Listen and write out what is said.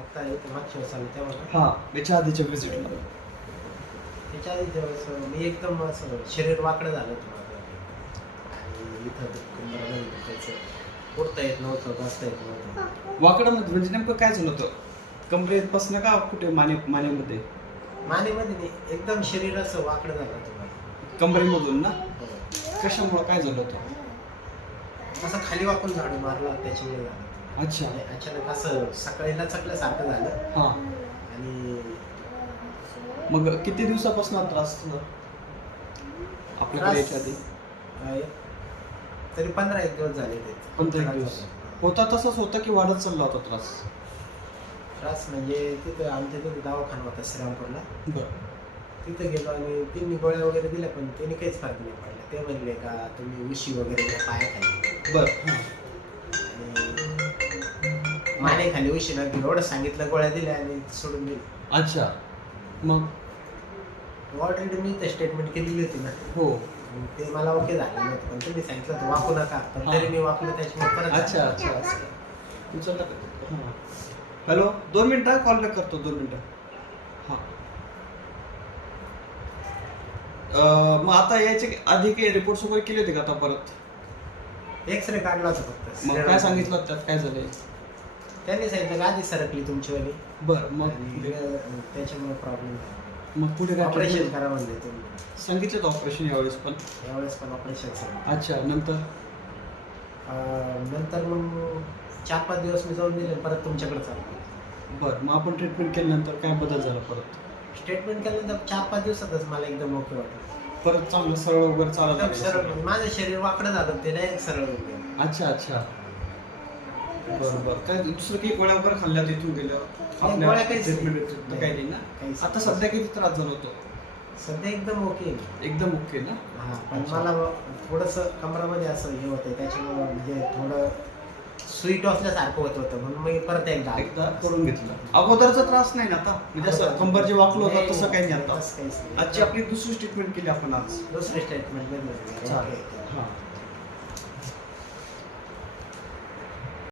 आता इथं मागच्या वेळेस आलो तेव्हा? हा याच्या आधीच्या व्हिजिटला त्याच्या आधी जेव्हा मी एकदम असं शरीर वाकडं झालं होतं माझं. आणि इथं कंबरामध्ये दुखायचं उठता येत नव्हतं बसता येत नव्हतं. वाकडामध्ये म्हणजे नेमकं काय झालं होतं? कमरेपासून का कुठे माने मानेमध्ये? मानेमध्ये नाही एकदम शरीर असं वाकडं झालं होतं माझं. कमरेमधून ना? हो. कशामुळे काय झालं होतं? असं खाली वाकून झाडू मारला त्याच्यामुळे झालं अच्छा. आणि अचानक असं सकाळीला चकल्यासारखं झालं. हा. आणि मग किती दिवसापासून हा त्रास तुला आपल्याकडे याच्या आधी? अं, तरी पंधरा एक दिवस झाले ते. पंधरा एक दिवस. होता तसाच होता की वाढत चालला होता त्रास? त्रास म्हणजे तिथं आमच्या तिथे दवाखाना होता श्रीरामपूरला. बर. तिथं गेलो आणि त्यांनी गोळ्या वगैरे दिल्या पण त्यांनी काहीच फरक नाही पडला. ते म्हणले का तुम्ही उशी वगैरे घ्या पायाखाली. बर. आणि मानेखाली उशी ना एवढं सांगितलं गोळ्या दिल्या आणि सोडून दिली अच्छा. मग? ऑलरेडी मी तर स्टेटमेंट केलेली होती ना. हो. ते मला ओके झालं. नव्हतं पण त्यांनी सांगितलं होतं वाकू नका. पण. तरी मी वाकलो त्याच्यामुळे परत अच्छा झालं. अच्छा. असं उचलला का हॅलो? दोन मिनटं कॉल बॅक करतो दोन मिनटं. हां. अं, मग आता यायचे आधी काही रिपोर्ट्स वगैरे केले होते का आता परत? एक्सरे काढला होता फक्त. मग काय सांगितलं त्यात? काय झालंय? त्यांनी सांगितलं का आधी सरकली तुमची वाली? बर मग त्याच्यामुळे प्रॉब्लेम मग पुढे काय ऑपरेशन? करा म्हणले तुम्ही. सांगितलं ऑपरेशन यावेळेस पण? यावेळेस पण ऑपरेशन अच्छा नंतर? नंतर मग चार पाच दिवस मी जाऊन दिले परत तुमच्याकडे चाललो. बर मग आपण ट्रीटमेंट केल्यानंतर काय बदल झाला परत? स्टेटमेंट केल्यानंतर चार पाच दिवसातच मला एकदम ओके वाटलं. परत चांगलं सरळ वगैरे चालत एकदम सरळ. म्हणजे माझं शरीर वाकडं झालं ते डायरेक्ट सरळ होऊन गेलं. अच्छा अच्छा. बरं बरं काय दुसरं काही गोळ्या वगैरे खाल्ल्या तिथून गेल्यावर? गोळ्या काहीच नाही. काही नाही. ना काहीच आता सध्या किती त्रास झाला होतो? सध्या एकदम ओके आहे. एकदम ओके ना? हा पण अच्छा. मला थोडस कमरामध्ये असं हे होतंय त्याच्यामुळं म्हणजे थोडं स्वीट असल्यासारखं होत होतं. म्हणून मी परत एकदा. एकदा करून घेतलं. अगोदरचा त्रास नाही ना आता? म्हणजे असं कंबर जे वाकलं होतं तसं काही नाही आता. आजची आपली दुसरी ट्रीटमेंट केली आपण आज. दुसरी स्टेटमेंट चालेल. हां.